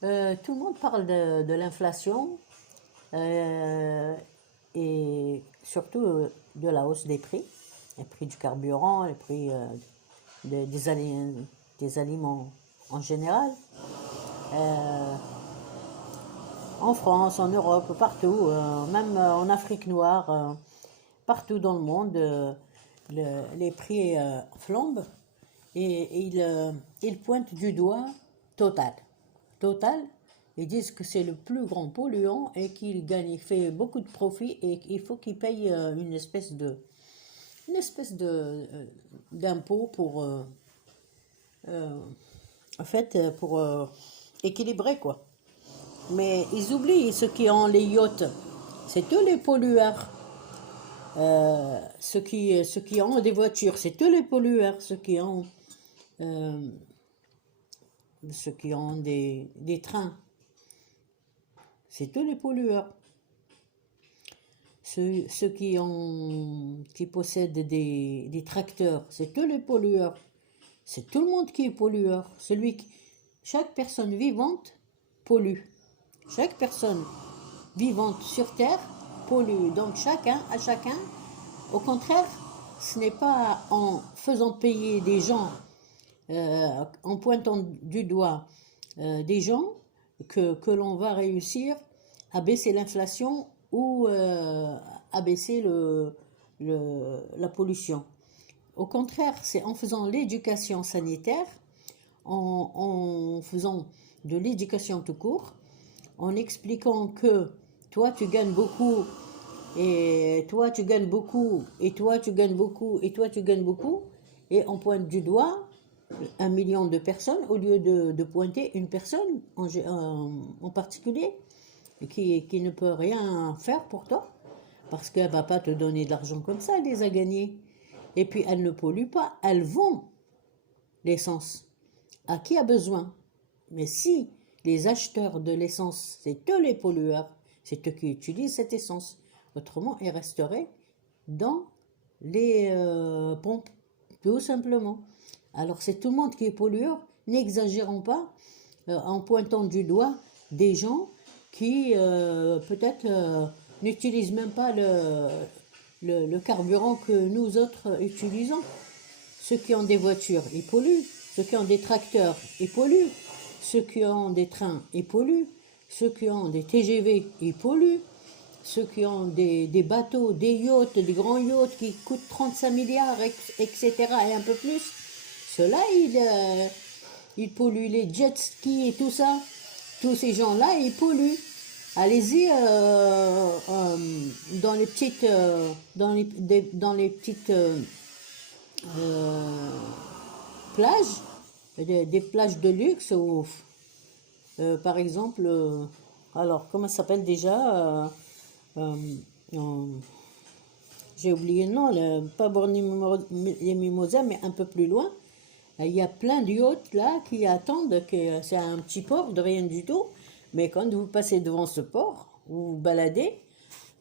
Tout le monde parle de l'inflation euh, et surtout de la hausse des prix, les prix du carburant, les prix des aliments en général. Euh, En France, en Europe, partout, même en Afrique noire, partout dans le monde, les prix flambent et ils pointent du doigt Total. Total, ils disent que c'est le plus grand polluant et qu'il gagne, il fait beaucoup de profit et qu'il faut qu'il paye une espèce d'impôt pour, en fait, pour équilibrer quoi. Mais ils oublient ceux qui ont les yachts. C'est eux les pollueurs. Ceux qui ont des voitures, c'est eux les pollueurs. Euh, Ceux qui ont des trains, c'est eux les pollueurs. Ceux qui possèdent des tracteurs, c'est eux les pollueurs. C'est tout le monde qui est pollueur. Chaque personne vivante pollue. Chaque personne vivante sur Terre pollue. Donc chacun, au contraire, ce n'est pas en faisant payer des gens, en pointant du doigt des gens, que l'on va réussir à baisser l'inflation ou à baisser la pollution. Au contraire, c'est en faisant l'éducation sanitaire, en faisant de l'éducation tout court, en expliquant que toi tu gagnes beaucoup et toi tu gagnes beaucoup et toi tu gagnes beaucoup et toi tu gagnes beaucoup et on pointe du doigt 1 million de personnes au lieu de pointer une personne en particulier qui ne peut rien faire pour toi parce qu'elle ne va pas te donner de l'argent comme ça, elle les a gagnés. Et puis elle ne pollue pas, elles vont l'essence à qui a besoin. Mais si les acheteurs de l'essence, c'est eux les pollueurs, c'est eux qui utilisent cette essence. Autrement, elle resterait dans les pompes, tout simplement. Alors c'est tout le monde qui est pollueur. N'exagérons pas en pointant du doigt des gens qui peut-être n'utilisent même pas le carburant que nous autres utilisons. Ceux qui ont des voitures, ils polluent. Ceux qui ont des tracteurs, ils polluent. Ceux qui ont des trains, ils polluent. Ceux qui ont des TGV, ils polluent. Ceux qui ont des bateaux, des yachts, des grands yachts qui coûtent 35 milliards, etc. et un peu plus, ceux-là, ils polluent. Les jet skis et tout ça, tous ces gens-là, ils polluent. Allez-y dans les petites, dans les petites plages, des plages de luxe où, par exemple, alors comment ça s'appelle déjà euh, euh, j'ai oublié le nom, pas les Mimosas, mais un peu plus loin. Il y a plein de yachts là qui attendent, que c'est un petit port de rien du tout, mais quand vous passez devant ce port, vous vous baladez,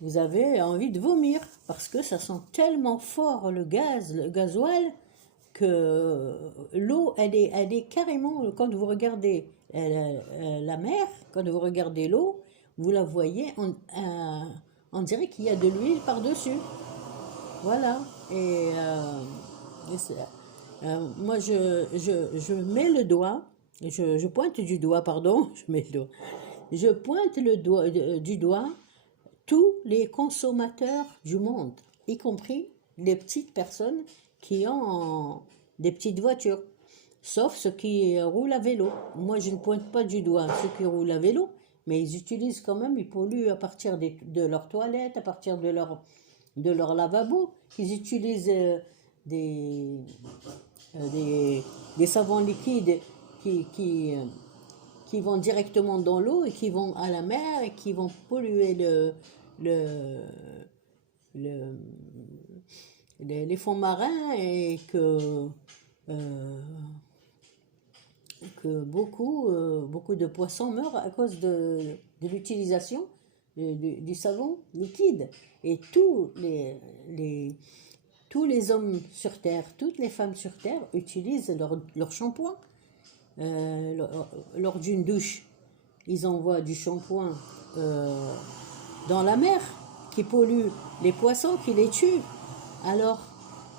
vous avez envie de vomir parce que ça sent tellement fort le gasoil, que l'eau, elle est carrément, quand vous regardez la mer, quand vous regardez l'eau, vous la voyez, on dirait qu'il y a de l'huile par-dessus. Voilà. Moi, je mets le doigt, je pointe du doigt, pardon, je mets le doigt. Je pointe du doigt tous les consommateurs du monde, y compris les petites personnes qui ont des petites voitures, sauf ceux qui roulent à vélo. Moi, je ne pointe pas du doigt ceux qui roulent à vélo, mais ils utilisent quand même, ils polluent à partir de leurs toilettes, à partir de leur lavabo. Ils utilisent des, euh, des, des savons liquides qui, qui, euh, qui vont directement dans l'eau et qui vont à la mer et qui vont polluer le, le- les fonds marins et euh, que beaucoup de poissons meurent à cause de l'utilisation du savon liquide. Et les, tous les hommes sur Terre, toutes les femmes sur Terre utilisent leur shampoing lors d'une douche. ils envoient du shampoing euh, dans la mer, qui pollue les poissons, qui les tue. Alors,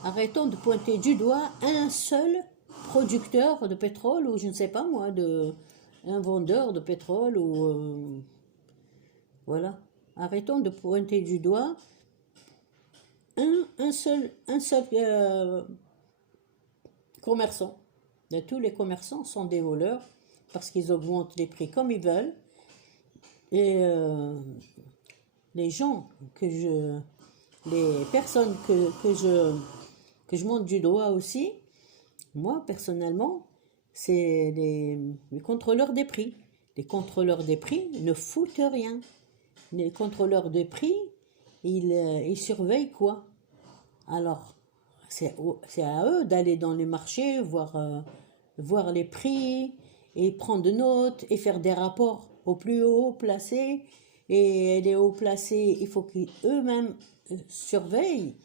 arrêtons de pointer du doigt un seul producteur de pétrole, ou je ne sais pas moi, un vendeur de pétrole, ou voilà. Arrêtons de pointer du doigt un seul commerçant. Tous les commerçants sont des voleurs parce qu'ils augmentent les prix comme ils veulent. Et les gens les personnes que je monte du doigt aussi, moi personnellement, c'est les contrôleurs des prix. Les contrôleurs des prix ne foutent rien. Les contrôleurs des prix, ils surveillent quoi? Alors, c'est à eux d'aller dans les marchés, voir les prix, et prendre des notes, et faire des rapports aux plus hauts placés. Et les hauts placés, il faut qu'eux-mêmes surveillent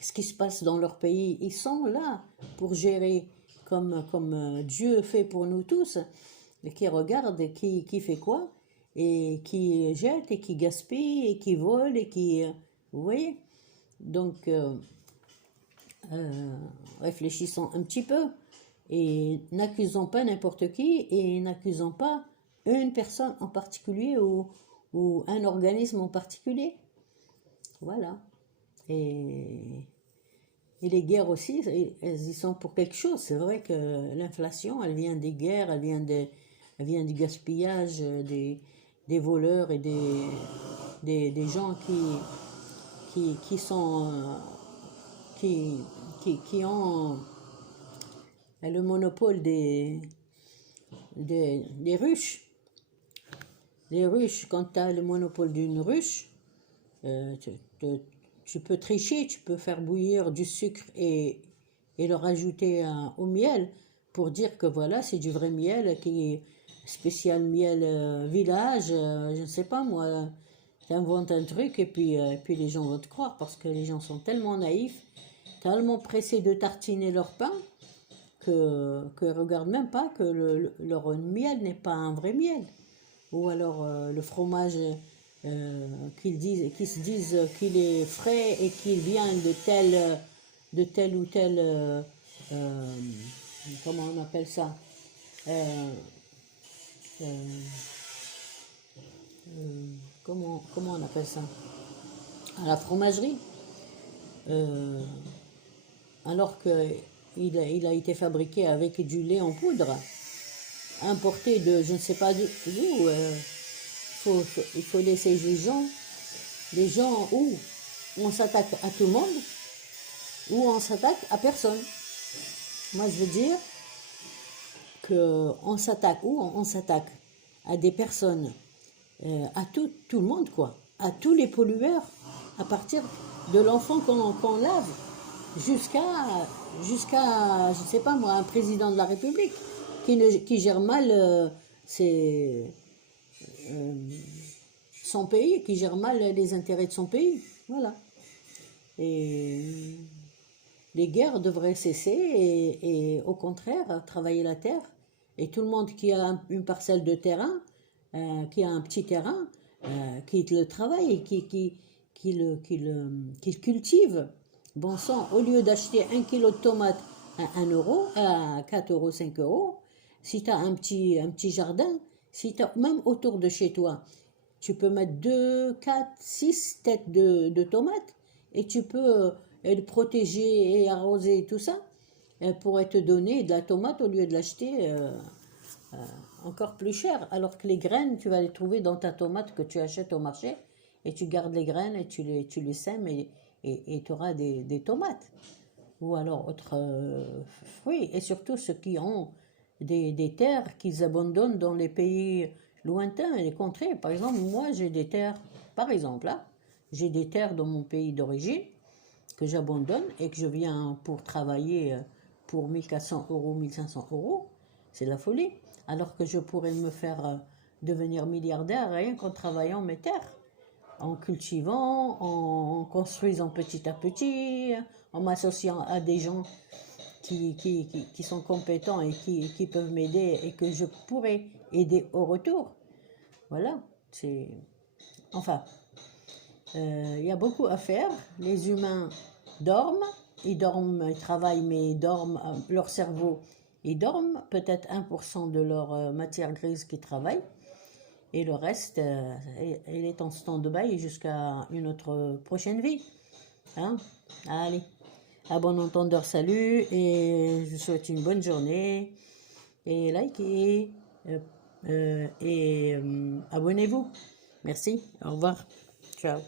ce qui se passe dans leur pays. Ils sont là pour gérer comme Dieu fait pour nous tous, et qui regarde qui fait quoi, et qui jette, et qui gaspille, et qui vole, et qui... vous voyez? Donc, réfléchissons un petit peu, et n'accusons pas n'importe qui, et n'accusons pas une personne en particulier, ou un organisme en particulier. Voilà. Et les guerres aussi, elles y sont pour quelque chose. C'est vrai que l'inflation, elle vient des guerres, elle vient du gaspillage, des voleurs, et des gens qui sont... qui ont le monopole des ruches. Les ruches, quand tu as le monopole d'une ruche, tu peux tricher, tu peux faire bouillir du sucre et le rajouter au miel pour dire que voilà, c'est du vrai miel, qui est spécial miel village, je ne sais pas moi. Tu inventes un truc, et puis les gens vont te croire, parce que les gens sont tellement naïfs, tellement pressés de tartiner leur pain, que ne regardent même pas que leur miel n'est pas un vrai miel. Ou alors le fromage qu'ils se disent qu'il est frais, et qu'il vient de tel ou tel comment on appelle ça, euh, euh, comment on appelle ça, à la fromagerie, euh, alors que il a été fabriqué avec du lait en poudre, importé de je ne sais pas d'où. Il faut laisser les gens où on s'attaque à tout le monde, ou on s'attaque à personne. Moi, je veux dire qu'on s'attaque, ou on s'attaque à des personnes, à tout le monde, quoi, à tous les pollueurs, à partir de l'enfant qu'on lave, jusqu'à, je ne sais pas moi, un président de la République qui gère mal son pays, qui gère mal les intérêts de son pays. Voilà. Et les guerres devraient cesser, et au contraire, travailler la terre. Et tout le monde qui a une parcelle de terrain, qui a un petit terrain, qui le travaille, et qui le cultive. Bon sang, au lieu d'acheter 1 kilo de tomates à 1 euro, à 4 euros, 5 euros, si tu as un petit jardin, si tu as, même autour de chez toi, tu peux mettre 2, 4, 6 têtes de tomates, et tu peux le protéger et arroser tout ça. Elle pourrait te donner de la tomate au lieu de l'acheter encore plus cher. Alors que les graines, tu vas les trouver dans ta tomate que tu achètes au marché, et tu gardes les graines, et tu les sèmes, et tu auras des tomates. Ou alors autres fruits. Et surtout ceux qui ont des terres qu'ils abandonnent dans les pays lointains et les contrées. Par exemple, moi j'ai des terres, par exemple, là, j'ai des terres dans mon pays d'origine que j'abandonne, et que je viens pour travailler pour 1400 euros, 1500 euros. C'est la folie. Alors que je pourrais me faire devenir milliardaire rien qu'en travaillant mes terres, en cultivant, en construisant petit à petit, en m'associant à des gens qui sont compétents, et qui peuvent m'aider, et que je pourrais aider au retour. Voilà, c'est... Enfin, il y a beaucoup à faire. Les humains dorment, ils travaillent, mais ils dorment, leur cerveau, ils dorment, peut-être 1% de leur matière grise qui travaille, et le reste, il est en stand-by jusqu'à une autre prochaine vie. Hein? Allez, à bon entendeur, salut, et je vous souhaite une bonne journée, et likez, et abonnez-vous. Merci, au revoir, ciao.